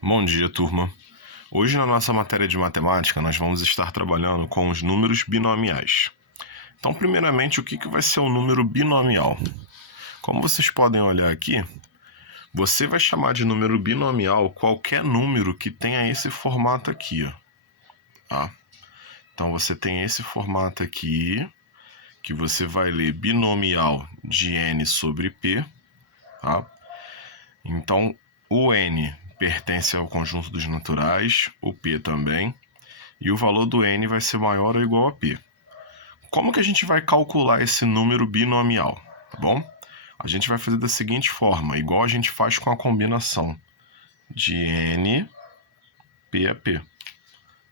Bom dia, turma. Hoje, na nossa matéria de matemática, nós vamos estar trabalhando com os números binomiais. Então, primeiramente, o que vai ser um número binomial? Como vocês podem olhar aqui, você vai chamar de número binomial qualquer número que tenha esse formato aqui, ó. Tá? Então, você tem esse formato aqui, que você vai ler binomial de n sobre p, tá? Então, o n pertence ao conjunto dos naturais, o p também, e o valor do n vai ser maior ou igual a p. Como que a gente vai calcular esse número binomial, tá bom? A gente vai fazer da seguinte forma, igual a gente faz com a combinação de n, p a p,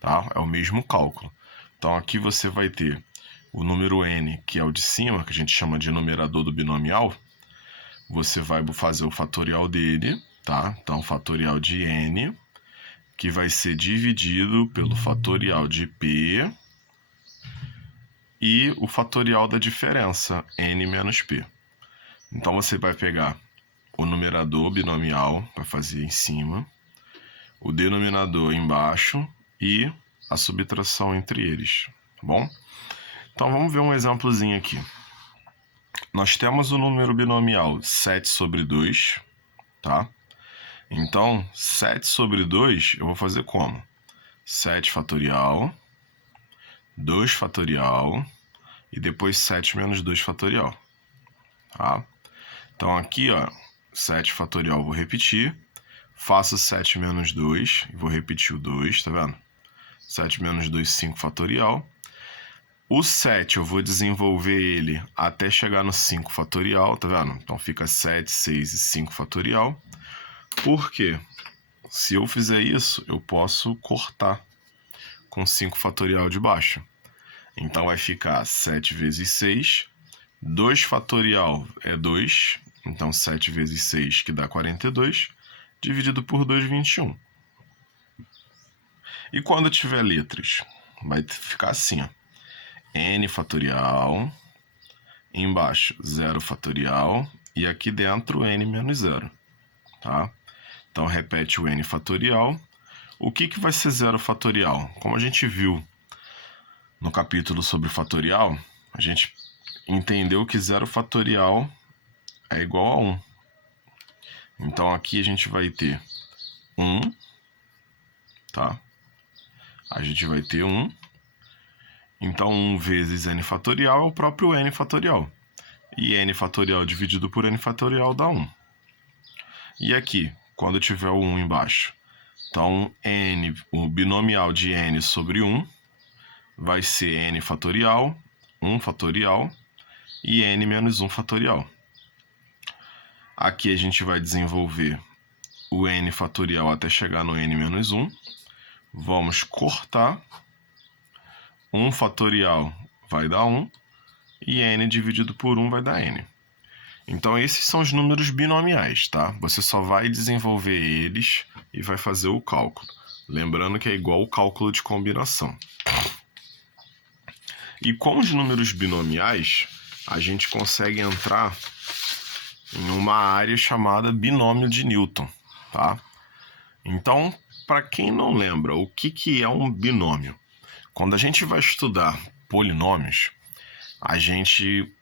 tá? É o mesmo cálculo. Então aqui você vai ter o número n, que é o de cima, que a gente chama de numerador do binomial. Você vai fazer o fatorial dele, tá? Então o fatorial de n, que vai ser dividido pelo fatorial de p e o fatorial da diferença, n menos p. Então você vai pegar o numerador binomial, vai fazer em cima, o denominador embaixo e a subtração entre eles, tá bom? Então vamos ver um exemplozinho aqui. Nós temos o número binomial 7 sobre 2, tá? Então, 7 sobre 2 eu vou fazer como? 7 fatorial, 2 fatorial e depois 7 menos 2 fatorial, tá? Então aqui, ó, 7 fatorial eu vou repetir, faço 7 menos 2, vou repetir o 2, tá vendo? 7 menos 2, 5 fatorial. O 7 eu vou desenvolver ele até chegar no 5 fatorial, tá vendo? Então fica 7, 6 e 5 fatorial. Por quê? Se eu fizer isso, eu posso cortar com 5 fatorial de baixo. Então vai ficar 7 vezes 6, 2 fatorial é 2, então 7 vezes 6 que dá 42, dividido por 2, 21. E quando tiver letras, vai ficar assim, ó. N fatorial, embaixo 0 fatorial e aqui dentro n menos 0, tá? Então repete o n fatorial. O que vai ser 0 fatorial? Como a gente viu no capítulo sobre fatorial, a gente entendeu que 0 fatorial é igual a 1. Então aqui a gente vai ter 1, tá? A gente vai ter 1. Então 1 vezes n fatorial é o próprio n fatorial. E n fatorial dividido por n fatorial dá 1. E aqui, quando tiver o 1 embaixo, então n, o binomial de n sobre 1 vai ser n fatorial, 1 fatorial e n menos 1 fatorial. Aqui a gente vai desenvolver o n fatorial até chegar no n menos 1. Vamos cortar. 1 fatorial vai dar 1 e n dividido por 1 vai dar n. Então esses são os números binomiais, tá? Você só vai desenvolver eles e vai fazer o cálculo. Lembrando que é igual o cálculo de combinação. E com os números binomiais, a gente consegue entrar em uma área chamada binômio de Newton, tá? Então, para quem não lembra, o que é um binômio? Quando a gente vai estudar polinômios, a gente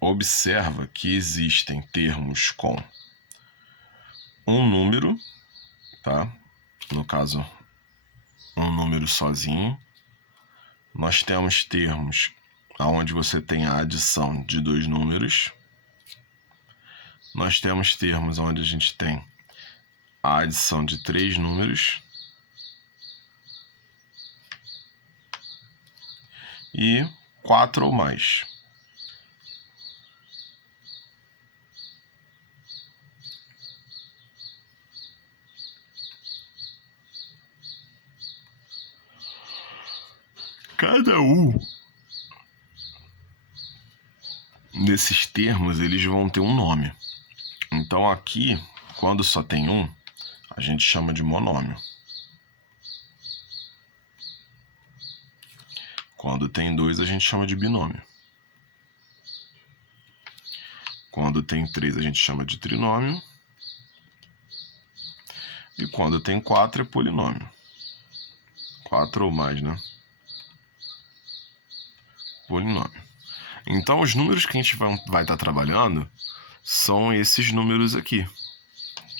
observa que existem termos com um número, tá? No caso, um número sozinho. Nós temos termos onde você tem a adição de dois números. Nós temos termos onde a gente tem a adição de três números. E 4 ou mais. Cada um desses termos eles vão ter um nome. Então aqui, quando só tem um, a gente chama de monômio. Quando tem dois, a gente chama de binômio. Quando tem três, a gente chama de trinômio. E quando tem 4 é polinômio. 4 ou mais, né? Polinômio. Então, os números que a gente vai estar trabalhando são esses números aqui,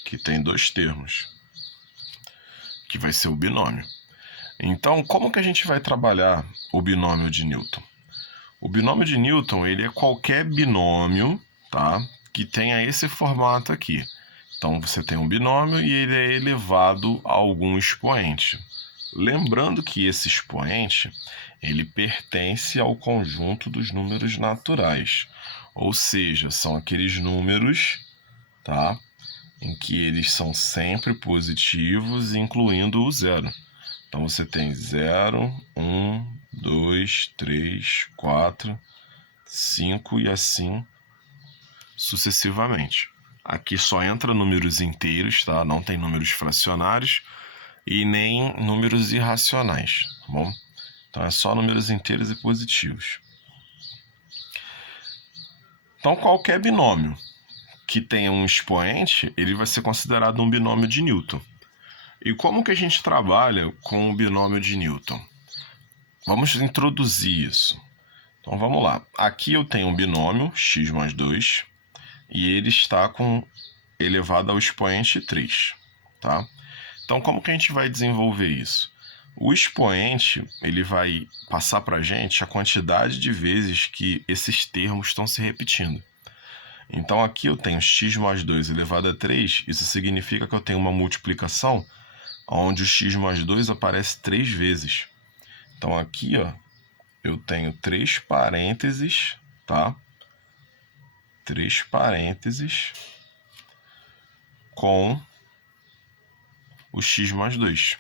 que tem 2 termos, que vai ser o binômio. Então, como que a gente vai trabalhar o binômio de Newton? O binômio de Newton, ele é qualquer binômio, tá, que tenha esse formato aqui. Então, você tem um binômio e ele é elevado a algum expoente. Lembrando que esse expoente, ele pertence ao conjunto dos números naturais. Ou seja, são aqueles números, tá, em que eles são sempre positivos, incluindo o zero. Então, você tem 0, 1, 2, 3, 4, 5 e assim sucessivamente. Aqui só entra números inteiros, tá? Não tem números fracionários e nem números irracionais, tá bom? Então é só números inteiros e positivos. Então qualquer binômio que tenha um expoente, ele vai ser considerado um binômio de Newton. E como que a gente trabalha com o binômio de Newton? Vamos introduzir isso. Então vamos lá. Aqui eu tenho um binômio, x mais 2, e ele está elevado ao expoente 3, tá? Então, como que a gente vai desenvolver isso? O expoente, ele vai passar para a gente a quantidade de vezes que esses termos estão se repetindo. Então, aqui eu tenho x mais 2 elevado a 3, isso significa que eu tenho uma multiplicação onde o x mais 2 aparece 3 vezes. Então, aqui, ó, eu tenho 3 parênteses, tá? 3 parênteses com o x mais 2.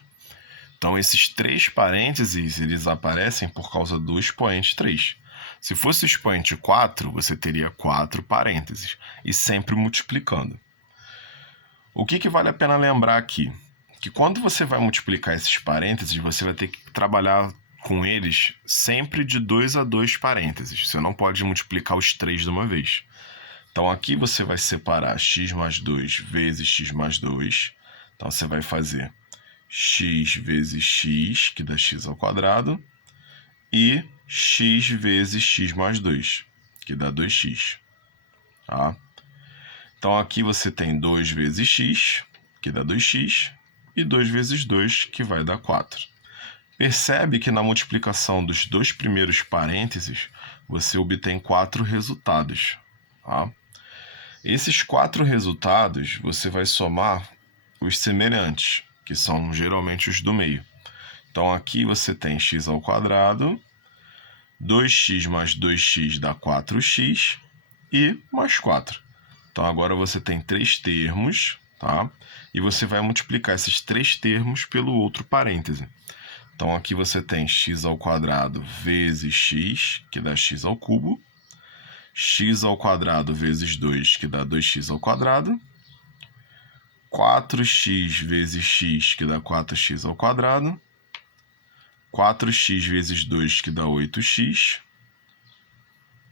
Então, esses 3 parênteses, eles aparecem por causa do expoente 3. Se fosse o expoente 4, você teria 4 parênteses, e sempre multiplicando. O que vale a pena lembrar aqui? Que quando você vai multiplicar esses parênteses, você vai ter que trabalhar com eles sempre de 2 a 2 parênteses. Você não pode multiplicar os 3 de uma vez. Então, aqui você vai separar x mais 2 vezes x mais 2. Então, você vai fazer x vezes x, que dá x ao quadrado, e x vezes x mais 2, que dá 2x. Tá? Então, aqui você tem 2 vezes x, que dá 2x, e 2 vezes 2, que vai dar 4. Percebe que na multiplicação dos dois primeiros parênteses, você obtém 4 resultados. Tá? Esses 4 resultados, você vai somar os semelhantes, que são geralmente os do meio. Então, aqui você tem x ao quadrado, 2x mais 2x dá 4x e mais 4. Então, agora você tem 3 termos, tá? E você vai multiplicar esses 3 termos pelo outro parêntese. Então, aqui você tem x ao quadrado vezes x, que dá x ao cubo, x ao quadrado vezes 2, que dá 2x ao quadrado, 4x vezes x, que dá 4x ao quadrado, 4x vezes 2, que dá 8x,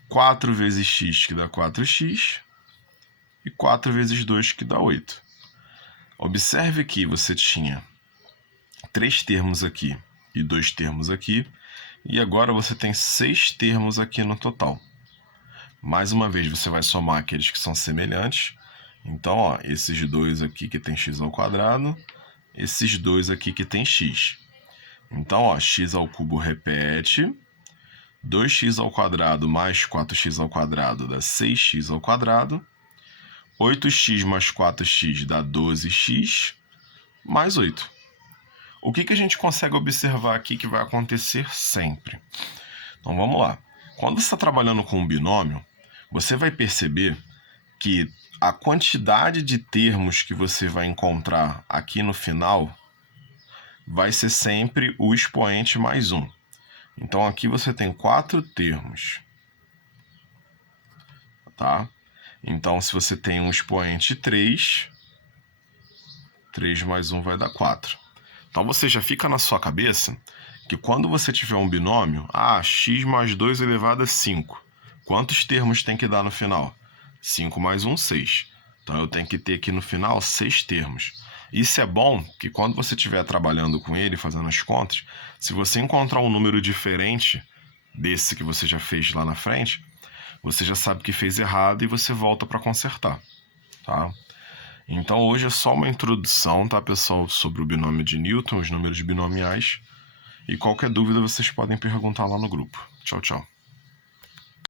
4 vezes x, que dá 4x, e 4 vezes 2, que dá 8. Observe que você tinha 3 termos aqui e 2 termos aqui, e agora você tem 6 termos aqui no total. Mais uma vez, você vai somar aqueles que são semelhantes. Então, ó, esses dois aqui que tem x ao quadrado, esses dois aqui que tem x. Então, ó, x ao cubo repete, 2x ao quadrado mais 4x ao quadrado dá 6x ao quadrado, 8x mais 4x dá 12x, mais 8. O que a gente consegue observar aqui que vai acontecer sempre? Então, vamos lá. Quando você está trabalhando com um binômio, você vai perceber que a quantidade de termos que você vai encontrar aqui no final vai ser sempre o expoente mais 1. Então, aqui você tem 4 termos. Tá? Então, se você tem um expoente 3, 3 mais 1 vai dar 4. Então, você já fica na sua cabeça que quando você tiver um binômio, x mais 2 elevado a 5. Quantos termos tem que dar no final? 5 mais 1, 6. Então, eu tenho que ter aqui no final 6 termos. Isso é bom que quando você estiver trabalhando com ele, fazendo as contas, se você encontrar um número diferente desse que você já fez lá na frente, você já sabe que fez errado e você volta para consertar, tá? Então hoje é só uma introdução, tá, pessoal, sobre o binômio de Newton, os números binomiais. E qualquer dúvida vocês podem perguntar lá no grupo. Tchau, tchau.